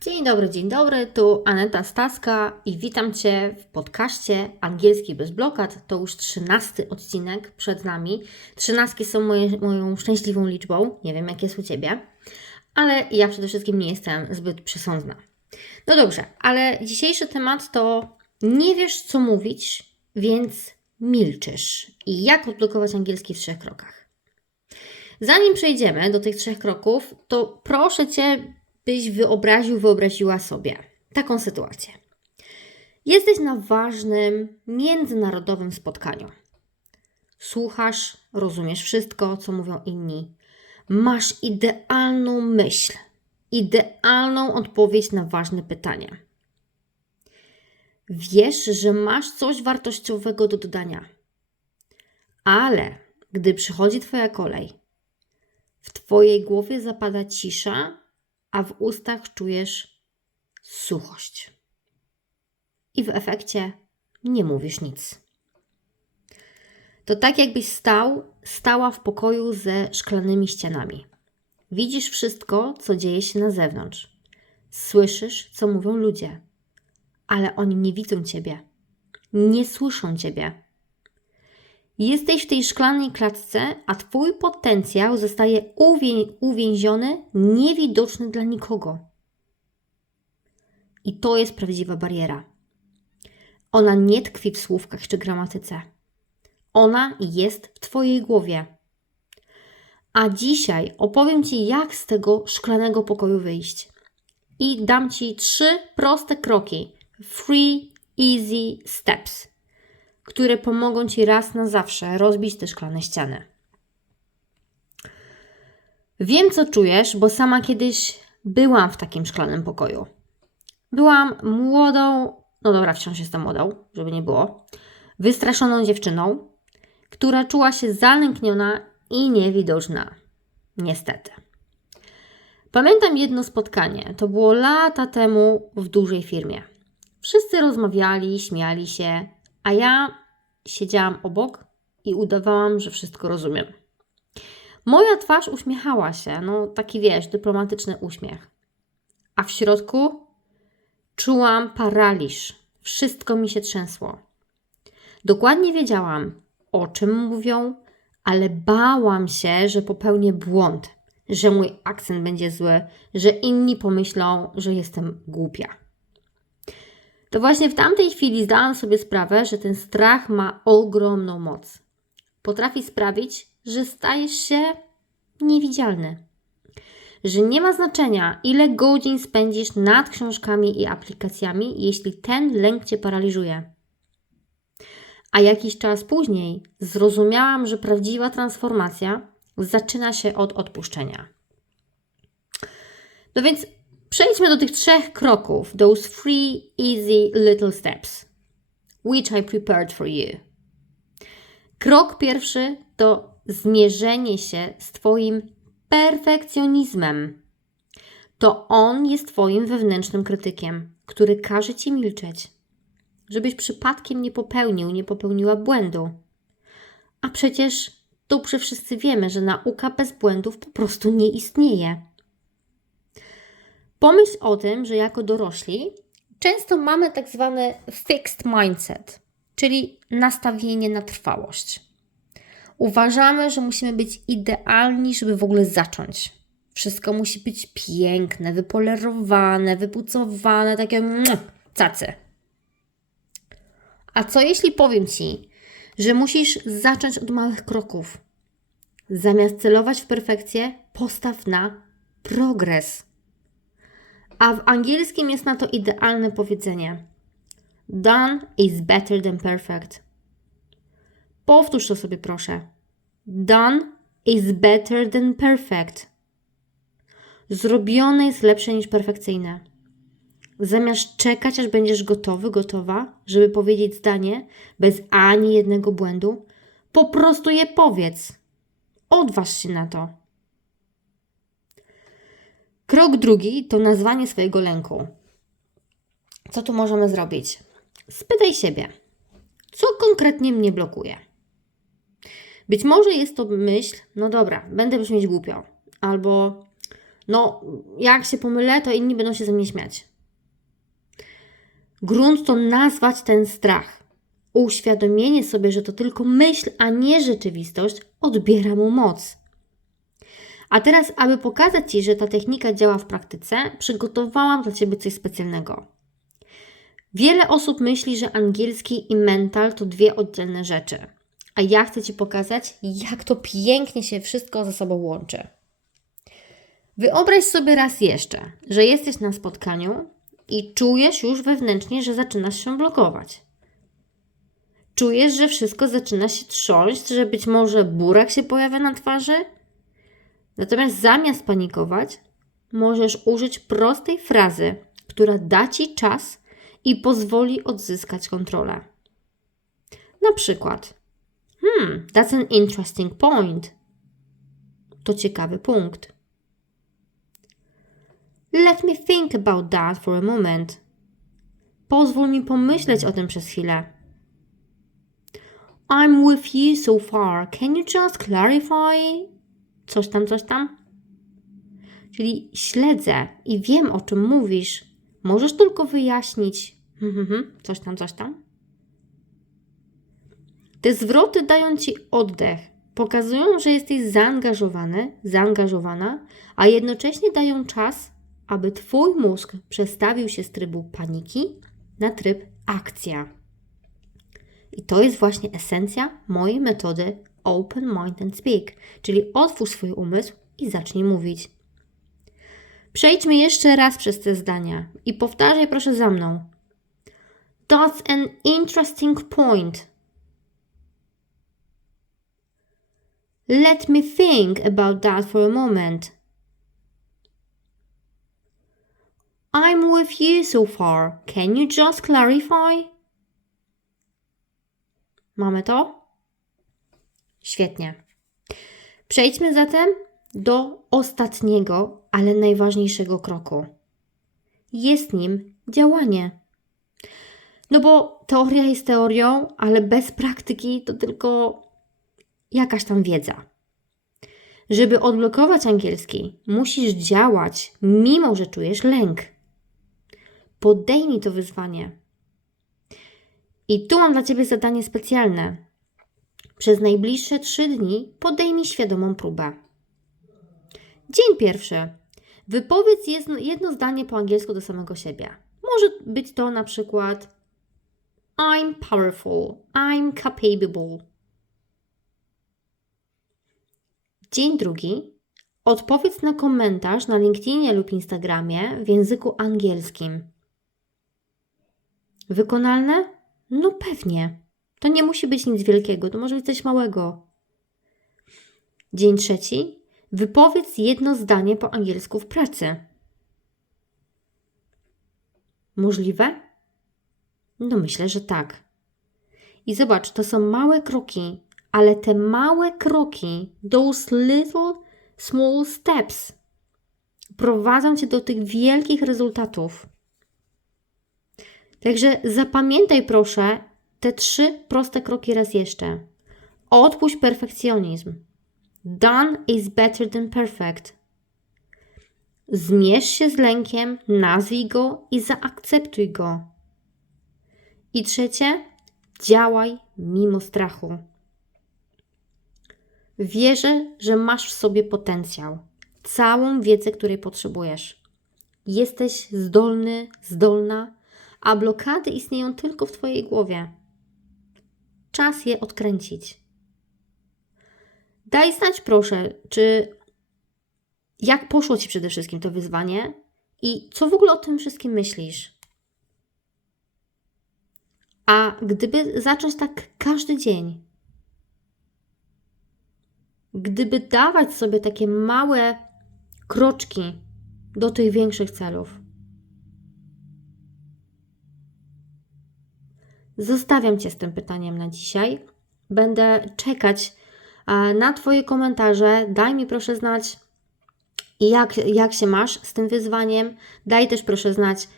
Dzień dobry, dzień dobry, tu Aneta Staska i witam Cię w podcaście Angielski bez blokad. To już trzynasty odcinek przed nami. Trzynastki są moje, moją szczęśliwą liczbą, nie wiem jak jest u Ciebie, ale ja przede wszystkim nie jestem zbyt przesądna. No dobrze, ale dzisiejszy temat to nie wiesz co mówić, więc milczysz. I jak odblokować angielski w trzech krokach. Zanim przejdziemy do tych trzech kroków, to proszę Cię, byś wyobraził, wyobraziła sobie taką sytuację. Jesteś na ważnym, międzynarodowym spotkaniu. Słuchasz, rozumiesz wszystko, co mówią inni. Masz idealną myśl, idealną odpowiedź na ważne pytania. Wiesz, że masz coś wartościowego do dodania. Ale gdy przychodzi Twoja kolej, w Twojej głowie zapada cisza, a w ustach czujesz suchość. I w efekcie nie mówisz nic. To tak, jakbyś stał, stała w pokoju ze szklanymi ścianami. Widzisz wszystko, co dzieje się na zewnątrz. Słyszysz, co mówią ludzie, ale oni nie widzą ciebie, nie słyszą ciebie. Jesteś w tej szklanej klatce, a Twój potencjał zostaje uwię- uwięziony, niewidoczny dla nikogo. I to jest prawdziwa bariera. Ona nie tkwi w słówkach czy gramatyce. Ona jest w Twojej głowie. A dzisiaj opowiem Ci, jak z tego szklanego pokoju wyjść. I dam Ci trzy proste kroki. Free, easy steps które pomogą Ci raz na zawsze rozbić te szklane ściany. Wiem, co czujesz, bo sama kiedyś byłam w takim szklanym pokoju. Byłam młodą, no dobra, wciąż jestem młodą, żeby nie było, wystraszoną dziewczyną, która czuła się zalękniona i niewidoczna. Niestety. Pamiętam jedno spotkanie. To było lata temu w dużej firmie. Wszyscy rozmawiali, śmiali się, a ja siedziałam obok i udawałam, że wszystko rozumiem. Moja twarz uśmiechała się, no taki wiesz, dyplomatyczny uśmiech. A w środku czułam paraliż. Wszystko mi się trzęsło. Dokładnie wiedziałam, o czym mówią, ale bałam się, że popełnię błąd, że mój akcent będzie zły, że inni pomyślą, że jestem głupia. To właśnie w tamtej chwili zdałam sobie sprawę, że ten strach ma ogromną moc. Potrafi sprawić, że stajesz się niewidzialny. Że nie ma znaczenia, ile godzin spędzisz nad książkami i aplikacjami, jeśli ten lęk cię paraliżuje. A jakiś czas później zrozumiałam, że prawdziwa transformacja zaczyna się od odpuszczenia. No więc Przejdźmy do tych trzech kroków, those three easy little steps, which I prepared for you. Krok pierwszy to zmierzenie się z Twoim perfekcjonizmem. To on jest Twoim wewnętrznym krytykiem, który każe Ci milczeć, żebyś przypadkiem nie popełnił, nie popełniła błędu. A przecież dobrze wszyscy wiemy, że nauka bez błędów po prostu nie istnieje. Pomyśl o tym, że jako dorośli często mamy tak zwany fixed mindset, czyli nastawienie na trwałość. Uważamy, że musimy być idealni, żeby w ogóle zacząć. Wszystko musi być piękne, wypolerowane, wypucowane, takie cacy. A co jeśli powiem Ci, że musisz zacząć od małych kroków? Zamiast celować w perfekcję, postaw na progres. A w angielskim jest na to idealne powiedzenie: Done is better than perfect. Powtórz to sobie, proszę. Done is better than perfect. Zrobione jest lepsze niż perfekcyjne. Zamiast czekać, aż będziesz gotowy, gotowa, żeby powiedzieć zdanie bez ani jednego błędu, po prostu je powiedz. Odważ się na to. Krok drugi to nazwanie swojego lęku. Co tu możemy zrobić? Spytaj siebie, co konkretnie mnie blokuje. Być może jest to myśl, no dobra, będę brzmieć głupio, albo No, jak się pomylę, to inni będą się ze mnie śmiać. Grunt to nazwać ten strach. Uświadomienie sobie, że to tylko myśl, a nie rzeczywistość, odbiera mu moc. A teraz, aby pokazać Ci, że ta technika działa w praktyce, przygotowałam dla Ciebie coś specjalnego. Wiele osób myśli, że angielski i mental to dwie oddzielne rzeczy. A ja chcę Ci pokazać, jak to pięknie się wszystko ze sobą łączy. Wyobraź sobie raz jeszcze, że jesteś na spotkaniu i czujesz już wewnętrznie, że zaczynasz się blokować. Czujesz, że wszystko zaczyna się trząść, że być może burak się pojawia na twarzy? Natomiast zamiast panikować, możesz użyć prostej frazy, która da Ci czas i pozwoli odzyskać kontrolę. Na przykład, hmm, that's an interesting point. To ciekawy punkt. Let me think about that for a moment. Pozwól mi pomyśleć o tym przez chwilę. I'm with you so far. Can you just clarify? Coś tam, coś tam. Czyli śledzę i wiem o czym mówisz. Możesz tylko wyjaśnić. Mhm, mhm, coś tam, coś tam. Te zwroty dają ci oddech. Pokazują, że jesteś zaangażowany, zaangażowana, a jednocześnie dają czas, aby Twój mózg przestawił się z trybu paniki na tryb akcja. I to jest właśnie esencja mojej metody Open Mind and Speak, czyli otwórz swój umysł i zacznij mówić. Przejdźmy jeszcze raz przez te zdania i powtarzaj proszę za mną. That's an interesting point. Let me think about that for a moment. I'm with you so far. Can you just clarify? Mamy to? Świetnie. Przejdźmy zatem do ostatniego, ale najważniejszego kroku. Jest nim działanie. No bo teoria jest teorią, ale bez praktyki to tylko jakaś tam wiedza. Żeby odblokować angielski, musisz działać, mimo że czujesz lęk. Podejmij to wyzwanie. I tu mam dla Ciebie zadanie specjalne. Przez najbliższe trzy dni podejmij świadomą próbę. Dzień pierwszy. Wypowiedz jedno, zdanie po angielsku do samego siebie. Może być to na przykład I'm powerful, I'm capable. Dzień drugi. Odpowiedz na komentarz na LinkedInie lub Instagramie w języku angielskim. Wykonalne? No pewnie. To nie musi być nic wielkiego, to może być coś małego. Dzień trzeci. Wypowiedz jedno zdanie po angielsku w pracy. Możliwe? No myślę, że tak. I zobacz, to są małe kroki, ale te małe kroki, those little small steps, prowadzą cię do tych wielkich rezultatów. Także zapamiętaj proszę te trzy proste kroki raz jeszcze. Odpuść perfekcjonizm. Done is better than perfect. Zmierz się z lękiem, nazwij go i zaakceptuj go. I trzecie, działaj mimo strachu. Wierzę, że masz w sobie potencjał, całą wiedzę, której potrzebujesz. Jesteś zdolny, zdolna, a blokady istnieją tylko w Twojej głowie. Czas je odkręcić. Daj znać, proszę, czy jak poszło Ci przede wszystkim to wyzwanie i co w ogóle o tym wszystkim myślisz. A gdyby zacząć tak każdy dzień, gdyby dawać sobie takie małe kroczki do tych większych celów, Zostawiam Cię z tym pytaniem na dzisiaj. Będę czekać na Twoje komentarze. Daj mi proszę znać, jak, jak się masz z tym wyzwaniem. Daj też proszę znać,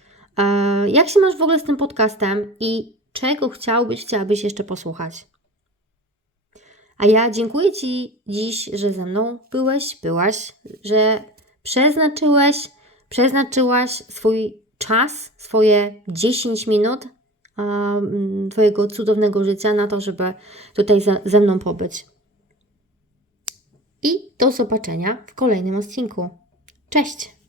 jak się masz w ogóle z tym podcastem i czego chciałbyś, chciałabyś jeszcze posłuchać. A ja dziękuję Ci dziś, że ze mną byłeś, byłaś, że przeznaczyłeś, przeznaczyłaś swój czas, swoje 10 minut Twojego cudownego życia na to, żeby tutaj ze, ze mną pobyć. I do zobaczenia w kolejnym odcinku. Cześć!